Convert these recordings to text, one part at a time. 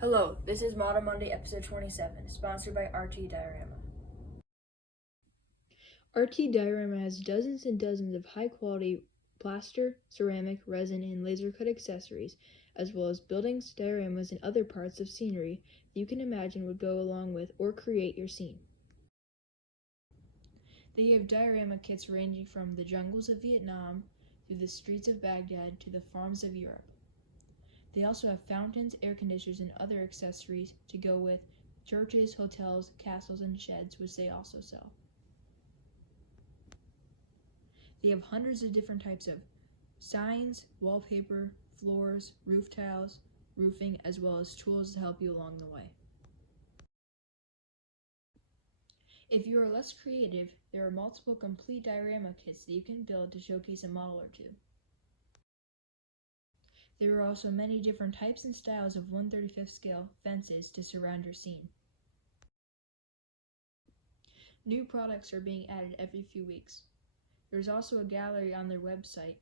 Hello, this is Model Monday episode 27, sponsored by Rt Diorama. Rt Diorama has dozens and dozens of high-quality plaster, ceramic, resin, and laser-cut accessories, as well as buildings, dioramas, and other parts of scenery that you can imagine would go along with or create your scene. They have diorama kits ranging from the jungles of Vietnam through the streets of Baghdad to the farms of Europe. They also have fountains, air conditioners, and other accessories to go with churches, hotels, castles, and sheds, which they also sell. They have hundreds of different types of signs, wallpaper, floors, roof tiles, roofing, as well as tools to help you along the way. If you are less creative, there are multiple complete diorama kits that you can build to showcase a model or two. There are also many different types and styles of 1/35 scale fences to surround your scene. New products are being added every few weeks. There's also a gallery on their website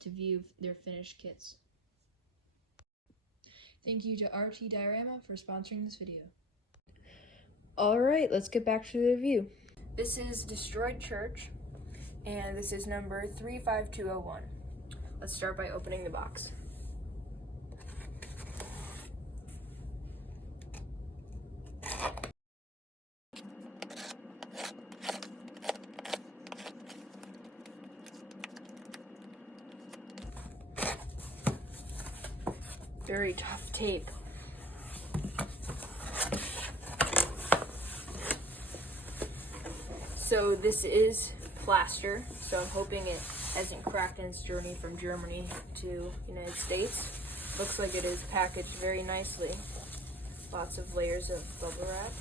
to view their finished kits. Thank you to Rt Diorama for sponsoring this video. Alright, let's get back to the review. This is Destroyed Church, and this is number 35201. Let's start by opening the box. Very tough tape. So this is plaster, so I'm hoping it hasn't cracked in its journey from Germany to United States. Looks like it is packaged very nicely. Lots of layers of bubble wrap.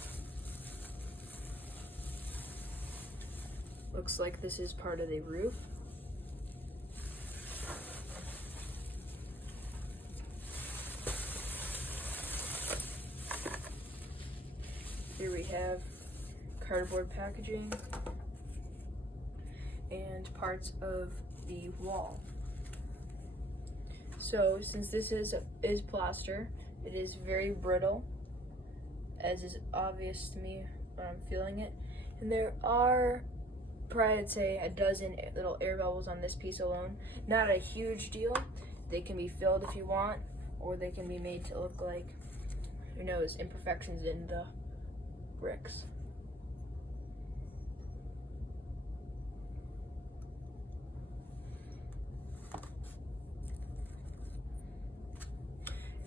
Looks like this is part of the roof. Here we have cardboard packaging and parts of the wall. So since this is plaster, it is very brittle, as is obvious to me when I'm feeling it. And there are probably, I'd say, a dozen little air bubbles on this piece alone. Not a huge deal. They can be filled if you want, or they can be made to look like, who knows, imperfections in the bricks.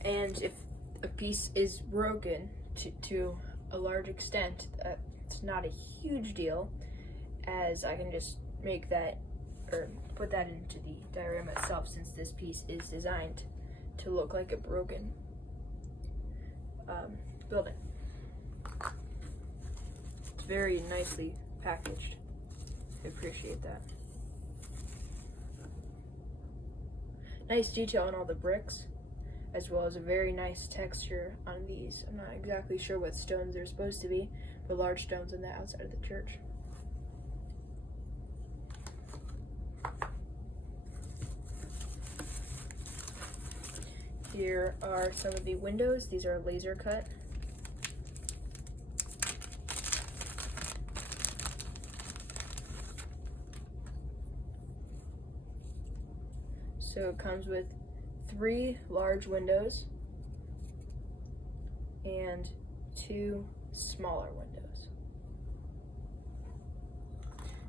And if a piece is broken to a large extent, it's not a huge deal, as I can just make that or put that into the diorama itself, since this piece is designed to look like a broken building. It's very nicely packaged. I appreciate that. Nice detail on all the bricks, as well as a very nice texture on these. I'm not exactly sure what stones they're supposed to be, but large stones on the outside of the church. Here are some of the windows. These are laser cut. So it comes with 3 large windows and 2 smaller windows.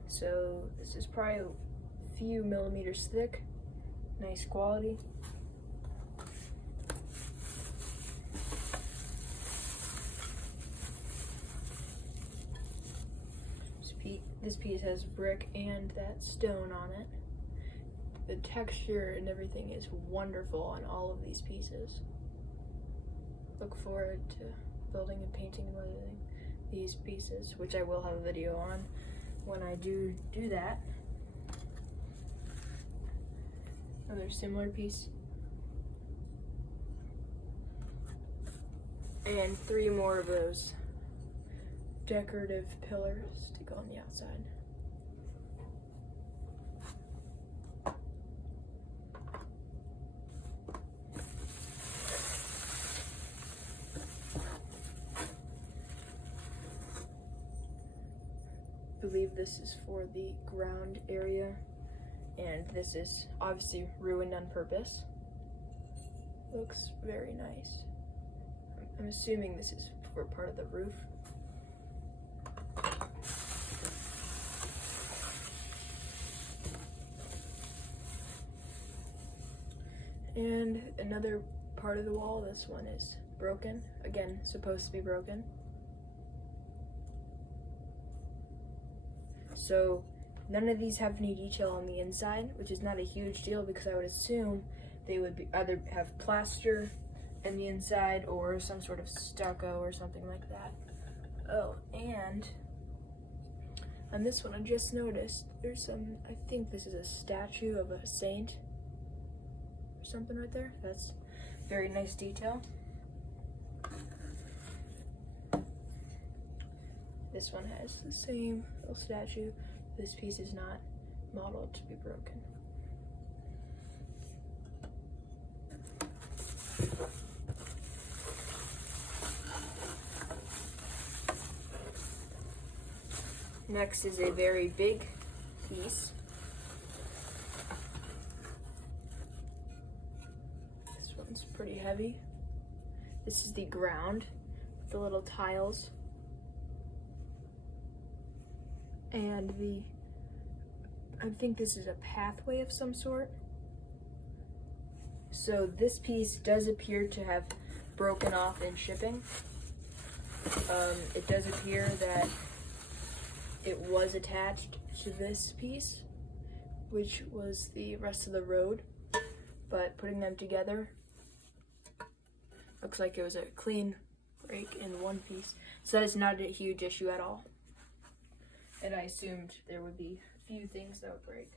So this is probably a few millimeters thick. Nice quality. This piece has brick and that stone on it. The texture and everything is wonderful on all of these pieces. Look forward to building and painting and welding these pieces, which I will have a video on when I do that. Another similar piece. And 3 more of those decorative pillars to go on the outside. believe this is for the ground area, and this is obviously ruined on purpose. Looks very nice. I'm assuming this is for part of the roof. And another part of the wall, this one is broken. Again, supposed to be broken. So none of these have any detail on the inside, which is not a huge deal because I would assume they would be either have plaster in the inside or some sort of stucco or something like that. Oh, and on this one I just noticed there's some, I think this is a statue of a saint or something right there. That's very nice detail. This one has the same little statue. This piece is not modeled to be broken. Next is a very big piece. This one's pretty heavy. This is the ground, the little tiles. And I think this is a pathway of some sort. So this piece does appear to have broken off in shipping. It does appear that it was attached to this piece, which was the rest of the road, but putting them together looks like it was a clean break in one piece. So that is not a huge issue at all. And I assumed there would be a few things that would break.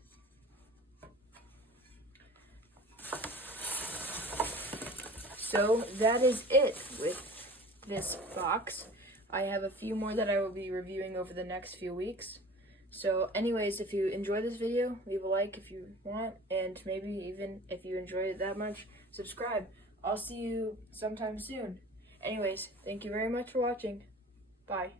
So that is it with this box. I have a few more that I will be reviewing over the next few weeks. So anyways, if you enjoyed this video, leave a like if you want, and maybe even if you enjoy it that much, subscribe. I'll see you sometime soon. Anyways, thank you very much for watching. Bye.